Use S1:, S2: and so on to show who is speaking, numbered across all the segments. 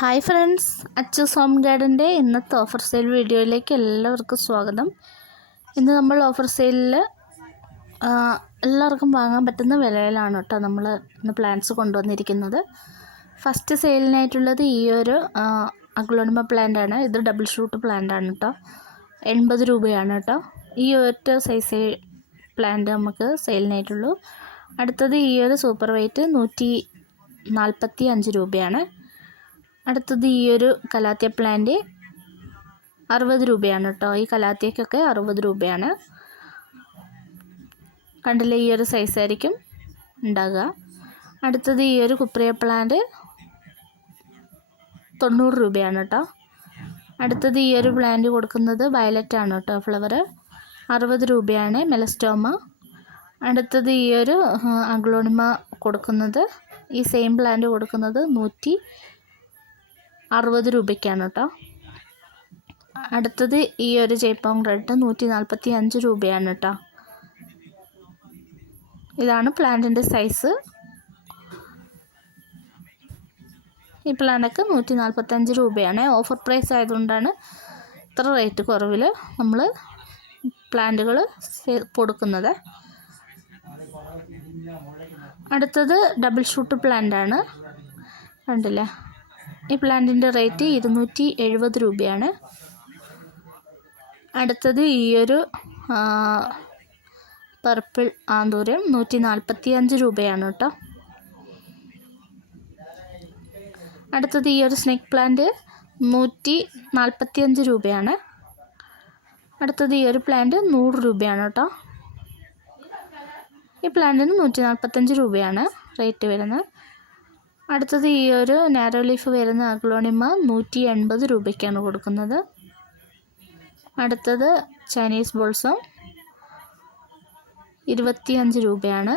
S1: Hi friends Achoos home ഗാർഡന്റെ ഇന്നത്തെ offer sale വീഡിയോയിലേക്ക് എല്ലാവർക്കും സ്വാഗതം. ഇന്ന് നമ്മൾ ഓഫർ സെയിലിൽ എല്ലാവർക്കും വാങ്ങാൻ പറ്റുന്ന വിലയിലാണ് കേട്ടോ നമ്മൾ ഇന്ന് പ്ലാന്റ്സ് കൊണ്ടുവന്നിരിക്കുന്നത്. ഫസ്റ്റ് സെയിലിനായിട്ടുള്ളത് ഈ ഒരു അഗ്ലോണിമ പ്ലാന്റ് ആണ്. ഇത് ഡബിൾ ഷൂട്ട് പ്ലാന്റ് ആണ് കേട്ടോ. എൺപത് രൂപയാണ് കേട്ടോ. ഈ ഒറ്റ സൈസ് പ്ലാന്റ് നമുക്ക് സെയിലിനായിട്ടുള്ളൂ. അടുത്തത് ഈ ഒരു സൂപ്പർ വെയിറ്റ് നൂറ്റി നാൽപ്പത്തി അഞ്ച് രൂപയാണ്. അടുത്തത് ഈ ഒരു കലാത്തിയ പ്ലാന്റ് അറുപത് രൂപയാണ് കേട്ടോ ഈ കലാത്തിയക്കൊക്കെ അറുപത് രൂപയാണ്. കണ്ടില്ലേ ഈ ഒരു സൈസായിരിക്കും ഉണ്ടാകുക അടുത്തത് ഈ ഒരു കുപ്രിയ പ്ലാന്റ് തൊണ്ണൂറ് രൂപയാണ് കേട്ടോ അടുത്തത് ഈ ഒരു പ്ലാന്റ് കൊടുക്കുന്നത് വയലറ്റ് ആണ് കേട്ടോ ഫ്ലവർ അറുപത് രൂപയാണ് മെലസ്റ്റോമ അടുത്തത് ഈ ഒരു അഗ്ലോണിമ കൊടുക്കുന്നത് ഈ സെയിം പ്ലാന്റ് കൊടുക്കുന്നത് നൂറ്റി അറുപത് രൂപയ്ക്കാണ് കേട്ടോ അടുത്തത് ഈ ഒരു ജയ്പോങ് റെഡ് നൂറ്റി നാൽപ്പത്തി അഞ്ച് രൂപയാണ് കേട്ടോ ഇതാണ് പ്ലാന്റിന്റെ സൈസ്. ഈ പ്ലാന്റൊക്കെ നൂറ്റി നാൽപ്പത്തഞ്ച് രൂപയാണ്. ഓഫർ പ്രൈസ് ആയതുകൊണ്ടാണ് ഇത്ര റേറ്റ് കുറവിൽ നമ്മൾ പ്ലാന്റുകൾ കൊടുക്കുന്നത്. അടുത്തത് ഡബിൾ ഷൂട്ട് പ്ലാന്റ് ആണ് കണ്ടില്ലേ? ഈ പ്ലാന്റിന്റെ റേറ്റ് ഇരുന്നൂറ്റി എഴുപത് രൂപയാണ്. അടുത്തത് ഈ ഒരു പർപ്പിൾ ആന്തൂരം നൂറ്റി നാൽപ്പത്തി അഞ്ച് രൂപയാണ് കേട്ടോ. അടുത്തത് ഈ ഒരു സ്നേക്ക് പ്ലാന്റ് നൂറ്റി നാൽപ്പത്തി അഞ്ച് രൂപയാണ്. അടുത്തത് ഈ ഒരു പ്ലാന്റ് നൂറ് രൂപയാണ് കേട്ടോ. ഈ പ്ലാന്റിന് നൂറ്റി നാൽപ്പത്തഞ്ച് രൂപയാണ് റേറ്റ് വരുന്നത്. അടുത്തത് ഈ ഒരു നാരോ ലീഫ് വരുന്ന അഗ്ലോണിമ നൂറ്റി എൺപത് രൂപയ്ക്കാണ് കൊടുക്കുന്നത്. അടുത്തത് ചൈനീസ് ബോൾസം ഇരുപത്തിയഞ്ച് രൂപയാണ്.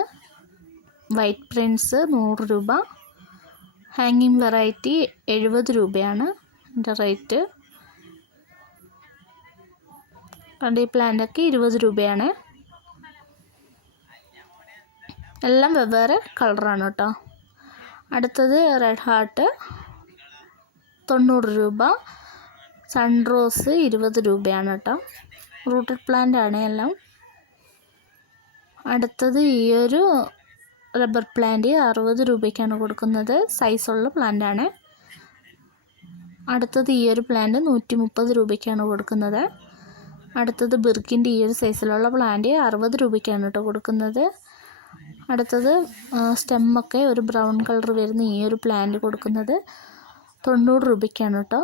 S1: വൈറ്റ് പ്രിൻസ് നൂറ് രൂപ. ഹാങ്ങിങ് വെറൈറ്റി എഴുപത് രൂപയാണ്. എന്റെ റേറ്റ് കണ്ടി പ്ലാന്റൊക്കെ ഇരുപത് രൂപയാണ്. എല്ലാം വെവ്വേറെ കളറാണ് കേട്ടോ. അടുത്തത് റെഡ് ഹാർട്ട് തൊണ്ണൂറ് രൂപ. സൺറോസ് ഇരുപത് രൂപയാണ് കേട്ടോ. റൂട്ടഡ് പ്ലാന്റ് ആണ് എല്ലാം. അടുത്തത് ഈ ഒരു റബ്ബർ പ്ലാന്റ് അറുപത് രൂപയ്ക്കാണ് കൊടുക്കുന്നത്. സൈസുള്ള പ്ലാന്റ് ആണ്. അടുത്തത് ഈ ഒരു പ്ലാന്റ് നൂറ്റി മുപ്പത് രൂപയ്ക്കാണ് കൊടുക്കുന്നത്. അടുത്തത് ബിർക്കിന്റെ ഈ ഒരു സൈസിലുള്ള പ്ലാന്റ് അറുപത് രൂപയ്ക്കാണ് കേട്ടോ കൊടുക്കുന്നത്. അടുത്തത് സ്റ്റെമ്മൊക്കെ ഒരു ബ്രൗൺ കളർ വരുന്ന ഈ ഒരു പ്ലാന്റ് കൊടുക്കുന്നത് തൊണ്ണൂറ് രൂപയ്ക്കാണ് കേട്ടോ.